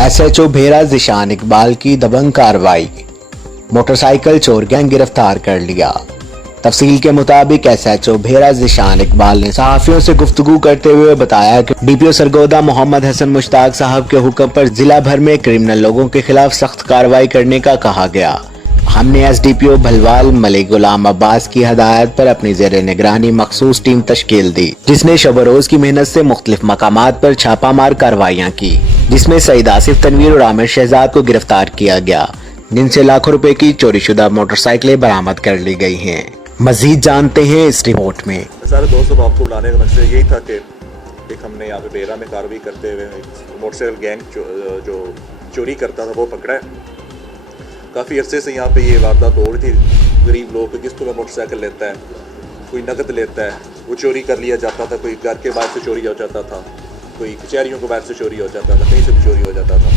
SHO भेरा ज़िशान इकबाल की दबंग कार्रवाई, motorcycle चोर गैंग गिरफ्तार कर लिया। तफसील के मुताबिक SHO भेरा ज़िशान इकबाल ने सहाफ़ियों से गुफ्तगू करते हुए बताया कि DPO सरगोदा मोहम्मद हसन मुश्ताक साहब के हुक्म पर जिला भर में क्रिमिनल लोगों के खिलाफ सख्त कार्रवाई करने का कहा गया। हमने SDPO भलवाल मलिक गुलाम अब्बास की हदायत पर अपनी ज़ेरे निगरानी मखसूस टीम तश्कील दी, जिसने शब रोज की मेहनत से मुख्तलिफ मकामात पर छापामार कार्रवाइयाँ की, जिसमें सईद आसिफ तनवीर और आमिर शहजाद को गिरफ्तार किया गया, जिनसे लाखों रुपए की चोरी शुदा मोटरसाइकिलें बरामद कर ली गई हैं। मजीद जानते हैं इस रिपोर्ट में। सारे दोस्तों आपको बुलाने का मकसद यही था कि एक हमने यहाँ पे बेरा में कार्रवाई करते हुए मोटरसाइकिल गैंग जो चोरी करता था वो पकड़ा है। काफ़ी अरसे से यहाँ पे ये वारदात हो रही थी। गरीब लोग कोई किस्तों में मोटरसाइकिल लेता है, कोई नकद लेता है, वो चोरी कर लिया जाता था। कोई घर के बाहर से चोरी हो जाता था, कोई कचहरियों के बाहर से चोरी हो जाता था, कहीं से भी चोरी हो जाता था।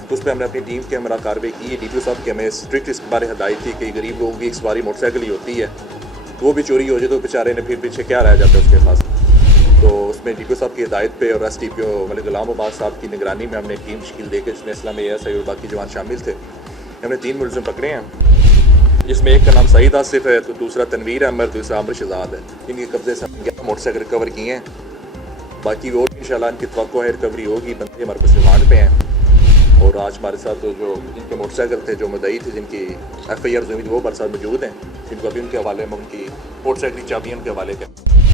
तो उस पर हमने अपनी टीम के हमारा कार्रवाई की है। DPO साहब की हमें स्ट्रिक्ट इस बारे हदायत थी कि गरीब लोगों की एक सवारी मोटरसाइकिल ही होती है, वो भी चोरी हो जाए तो बेचारे ने फिर पीछे क्या रह जाता है उसके पास। तो उसमें DPO साहब की हिदायत पे और SDPO मलिक गुलाम अब्बास साहब की निगरानी में हमने टीम तश्कील देकर, जिसमें इस्लाम ASI और बाकी जवान शामिल थे। हमने 3 मुलज़िम पकड़े हैं, जिसमें एक का नाम सईद आसिफ है, तो दूसरा तनवीर अहमद, दूसरा आमिर शहजाद है। इनके कब्जे से हमने मोटरसाइकिल रिकवर किए हैं। बाकी और इंशाल्लाह इनकी तवक्को है रिकवरी होगी। बंदे हमारे पास रिमांड पे हैं और आज हमारे साथ तो जो जिनके मोटरसाइकिल थे, जो मुद्दई थे, जिनकी FIR हुई थी, वो हमारे साथ मौजूद हैं, जिनको अभी उनके हवाले में उनकी मोटरसाइकिल की चाबियाँ उनके हवाले करें।